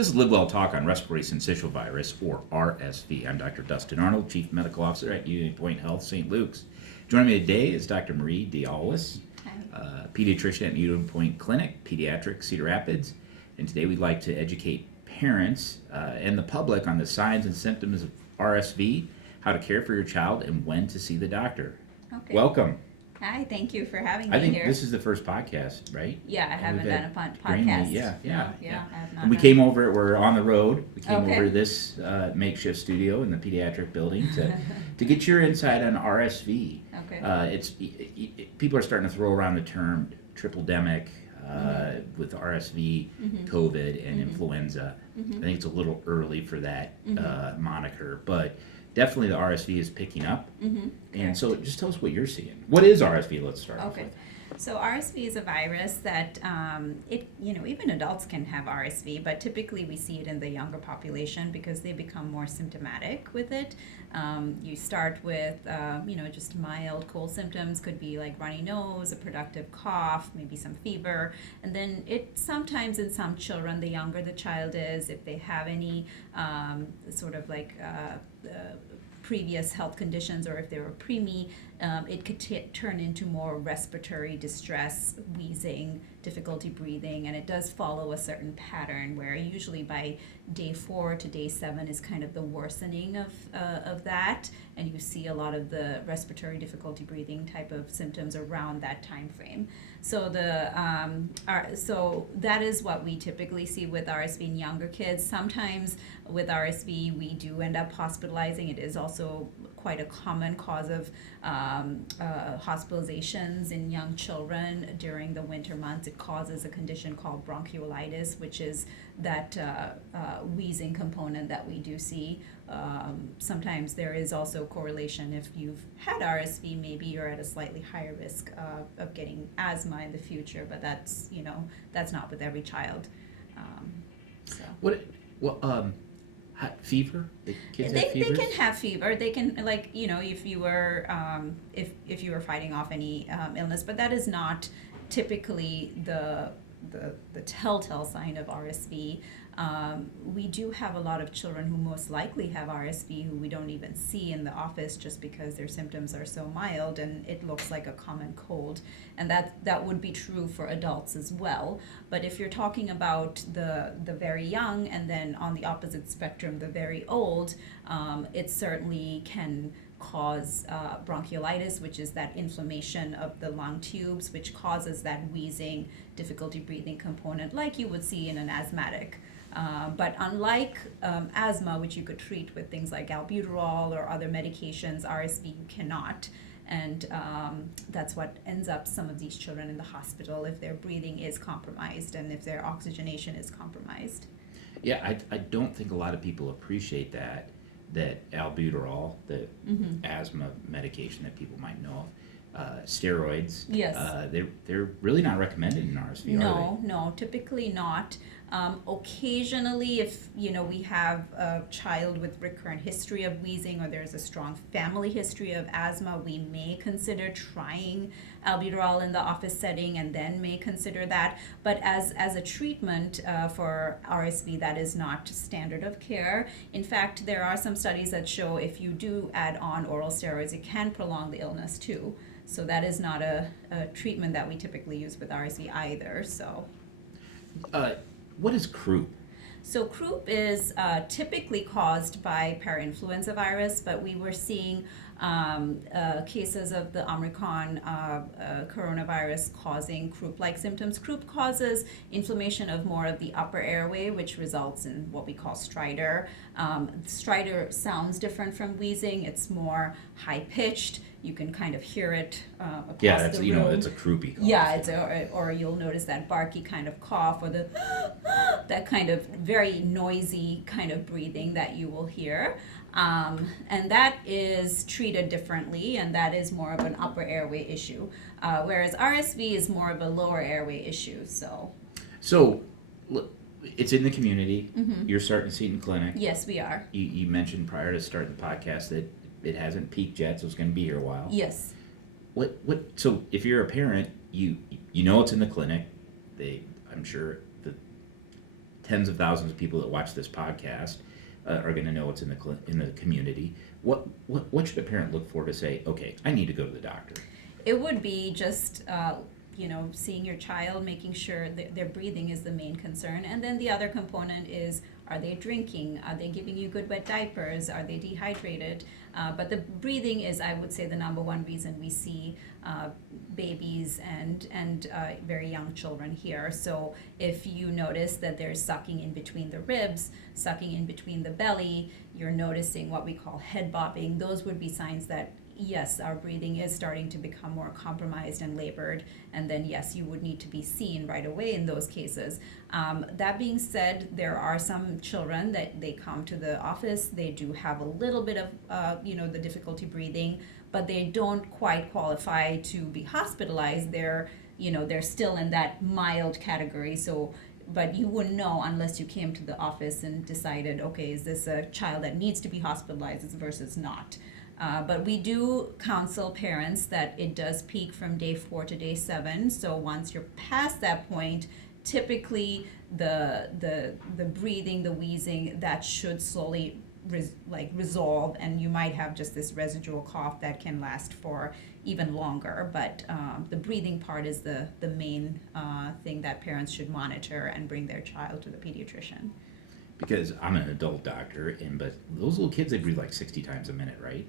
This is LiveWell Talk on Respiratory Syncytial Virus, or RSV. I'm Dr. Dustin Arnold, Chief Medical Officer at UnityPoint Health St. Luke's. Joining me today is Dr. Marie Alwis, pediatrician at UnityPoint Clinic Pediatrics, Cedar Rapids. And today we'd like to educate parents and the public on the signs and symptoms of RSV, how to care for your child, and when to see the doctor. Okay. Welcome. Hi, thank you for having me I think here. this is the first podcast, right? Yeah, I haven't done a podcast. Yeah. I have not And we done. came over, we're on the road. We came Okay. over to this makeshift studio in the pediatric building to get your insight on RSV. Okay. People are starting to throw around the term triple-demic with RSV, COVID, and influenza. I think it's a little early for that moniker, but definitely the RSV is picking up. And so just tell us what you're seeing. What is RSV? Let's start off Okay. with. So RSV is a virus that even adults can have RSV, but typically we see it in the younger population because they become more symptomatic with it. You start with just mild cold symptoms, could be like runny nose, a productive cough, maybe some fever, and then it sometimes in some children, the younger the child is, if they have any previous health conditions, or if they were preemie, it could turn into more respiratory distress, wheezing, difficulty breathing, and it does follow a certain pattern where usually by day 4 to day 7 is kind of the worsening of that, and you see a lot of the respiratory difficulty breathing type of symptoms around that time frame. So so that is what we typically see with RSV in younger kids. Sometimes with RSV we do end up hospitalizing. It is also quite a common cause of hospitalizations in young children during the winter months. It causes a condition called bronchiolitis, which is that wheezing component that we do see. Sometimes there is also correlation. If you've had RSV, maybe you're at a slightly higher risk of getting asthma in the future, but that's not with every child. Fever? The kids have They fevers? can have fever. They can, if you were if you were fighting off any illness, but that is not typically the telltale sign of RSV. We do have a lot of children who most likely have RSV who we don't even see in the office just because their symptoms are so mild and it looks like a common cold. And that would be true for adults as well. But if you're talking about the very young and then on the opposite spectrum, the very old, it certainly can cause bronchiolitis, which is that inflammation of the lung tubes, which causes that wheezing, difficulty breathing component like you would see in an asthmatic. But unlike asthma, which you could treat with things like albuterol or other medications, RSV you cannot. And that's what ends up some of these children in the hospital if their breathing is compromised and if their oxygenation is compromised. Yeah, I don't think a lot of people appreciate that albuterol, the asthma medication that people might know of, steroids. Yes. They're really not recommended in RSV, are they? No, typically not. Occasionally, if we have a child with recurrent history of wheezing or there's a strong family history of asthma, we may consider trying albuterol in the office setting and then may consider that. But as a treatment for RSV, that is not standard of care. In fact, there are some studies that show if you do add on oral steroids, it can prolong the illness too. So that is not a treatment that we typically use with RSV either. So. What is croup? So croup is typically caused by parainfluenza virus, but we were seeing cases of the Omicron coronavirus causing croup-like symptoms. Croup causes inflammation of more of the upper airway, which results in what we call stridor. Stridor sounds different from wheezing. It's more high-pitched. You can kind of hear it across the room. It's a croupy cough. Yeah, or you'll notice that barky kind of cough or that kind of very noisy kind of breathing that you will hear. And that is treated differently, and that is more of an upper airway issue, whereas RSV is more of a lower airway issue. So it's in the community. You're starting to see it in clinic. Yes, we are. You mentioned prior to starting the podcast that it hasn't peaked yet, so it's going to be here a while. Yes. So if you're a parent, you know it's in the clinic. I'm sure the tens of thousands of people that watch this podcast are going to know it's in the community. What should a parent look for to say, okay, I need to go to the doctor? It would be just, seeing your child, making sure that their breathing is the main concern. And then the other component is, are they drinking? Are they giving you good wet diapers? Are they dehydrated? But the breathing is, I would say, the number one reason we see babies and very young children here. So if you notice that there's sucking in between the ribs, sucking in between the belly, you're noticing what we call head bobbing, those would be signs that yes, our breathing is starting to become more compromised and labored, and then yes, you would need to be seen right away in those cases. That being said, there are some children that they come to the office, they do have a little bit of, the difficulty breathing, but they don't quite qualify to be hospitalized. They're still in that mild category, so but you wouldn't know unless you came to the office and decided, okay, is this a child that needs to be hospitalized versus not? But we do counsel parents that it does peak from day 4 to day 7. So once you're past that point, typically the breathing, the wheezing, that should slowly resolve, and you might have just this residual cough that can last for even longer. But the breathing part is the main thing that parents should monitor and bring their child to the pediatrician. Because I'm an adult doctor, but those little kids, they breathe like 60 times a minute, right?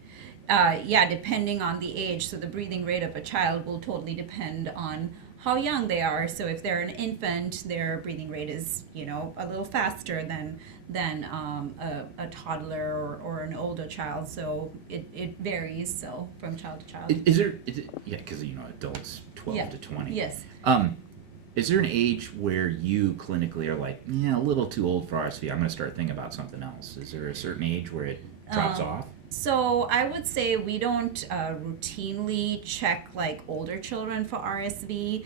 Yeah, depending on the age. So the breathing rate of a child will totally depend on how young they are. So if they're an infant, their breathing rate is, a little faster than a toddler or an older child. So it varies, so from child to child. Is it, yeah, because, adults 12 to 20. Yes. Is there an age where you clinically are like, a little too old for RSV, I'm going to start thinking about something else? Is there a certain age where it drops off? So I would say we don't routinely check like older children for RSV.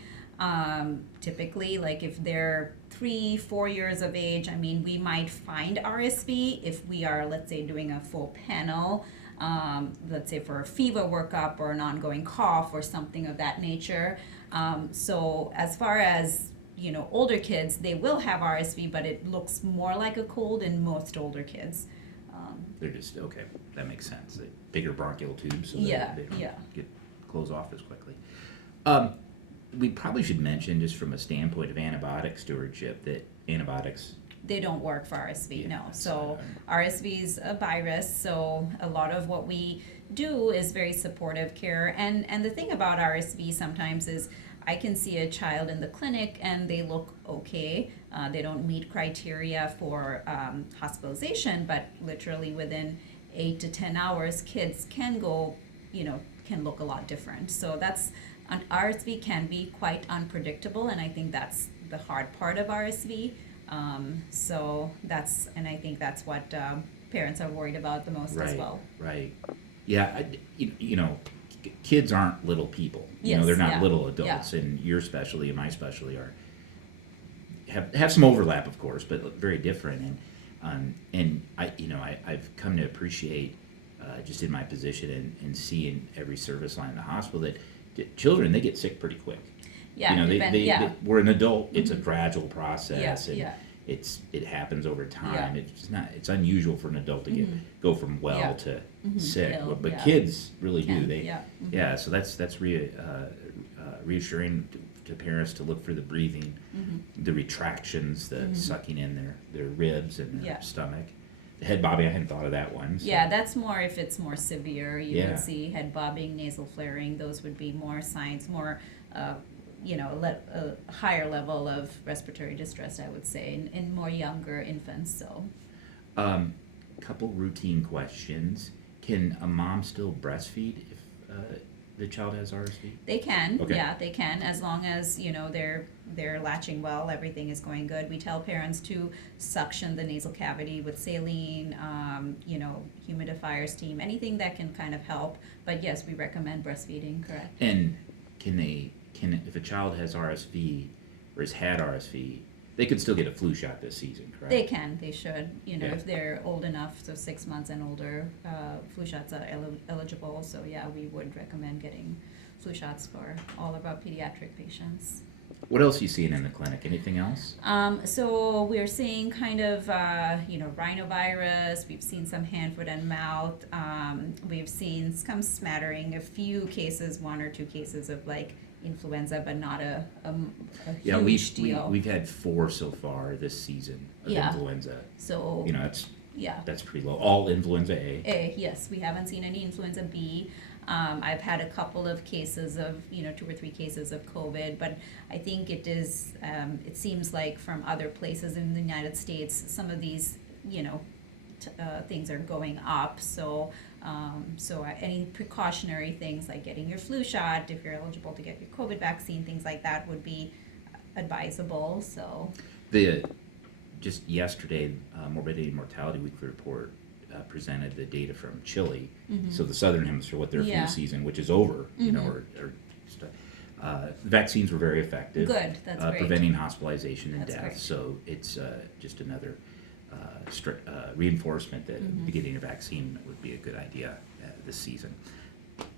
Typically, like if they're 3-4 years of age, we might find RSV if we are, let's say, doing a full panel, let's say for a fever workup or an ongoing cough or something of that nature. So as far as, older kids, they will have RSV, but it looks more like a cold in most older kids. They're just, okay, that makes sense. Bigger bronchial tubes, so Yeah, they don't yeah. close off as quickly. We probably should mention, just from a standpoint of antibiotic stewardship, that antibiotics, They don't work for RSV, Yeah, no. that's, So RSV is a virus, so a lot of what we do is very supportive care. And the thing about RSV sometimes is I can see a child in the clinic and they look okay. They don't meet criteria for hospitalization, but literally within 8 to 10 hours, kids can go, can look a lot different. So RSV can be quite unpredictable, and I think that's the hard part of RSV. I think that's what parents are worried about the most as well. Right. Yeah, kids aren't little people. Yes, They're not yeah, little adults, and your specialty and my specialty have some overlap, of course, but very different. And I've come to appreciate just in my position and seeing every service line in the hospital that children, they get sick pretty quick. Yeah, we're an adult. It's a gradual process, and yeah. it happens over time. Yeah. It's unusual for an adult to go from well Yeah. to sick, Ill, but yeah. kids really Can, do. So that's reassuring to parents to look for the breathing, the retractions, the sucking in their ribs and their stomach. The head bobbing, I hadn't thought of that one. So. Yeah, that's more if it's more severe. You Yeah. would see head bobbing, nasal flaring. Those would be more signs, more, a higher level of respiratory distress, I would say, in more younger infants. So, Couple routine questions. Can a mom still breastfeed if the child has RSV? they can, Okay. yeah, they can, as long as, they're latching well, everything is going good. We tell parents to suction the nasal cavity with saline, humidifier, steam, anything that can kind of help. But yes, we recommend breastfeeding, correct? And if a child has RSV or has had RSV, they could still get a flu shot this season, correct? They should, Yeah. if they're old enough, so 6 months and older, flu shots are eligible. So yeah, we would recommend getting flu shots for all of our pediatric patients. What else are you seeing in the clinic? Anything else? So we're seeing kind of, rhinovirus. We've seen some hand, foot, and mouth. We've seen some smattering, a few cases, 1 or 2 cases of like influenza, but not a huge deal. We've had 4 so far this season of influenza. So that's pretty low. All influenza A. Yes, we haven't seen any influenza B. I've had a couple of cases of, 2 or 3 cases of COVID, but I think it is, it seems like from other places in the United States, some of these, things are going up. So any precautionary things like getting your flu shot, if you're eligible to get your COVID vaccine, things like that would be advisable. So just yesterday, Morbidity and Mortality Weekly Report presented the data from Chile, so the southern hemisphere, what their flu season, which is over, the vaccines were very effective. Good, that's great. Preventing hospitalization and death. Great. So it's just another reinforcement that getting a vaccine would be a good idea this season.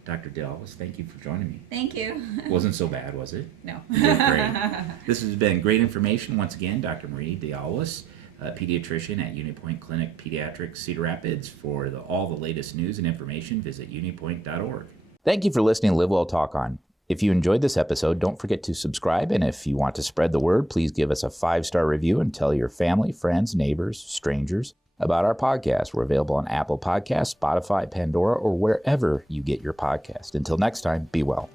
Dr. Alwis, thank you for joining me. Thank you. Wasn't so bad, was it? No. You did great. This has been great information. Once again, Dr. Marie Alwis, pediatrician at UnityPoint Clinic Pediatrics, Cedar Rapids. For all the latest news and information, visit unitypoint.org. Thank you for listening to LiveWell Talk On. If you enjoyed this episode, don't forget to subscribe, and if you want to spread the word, please give us a 5-star review and tell your family, friends, neighbors, strangers about our podcast. We're available on Apple Podcasts, Spotify, Pandora, or wherever you get your podcast. Until next time, be well.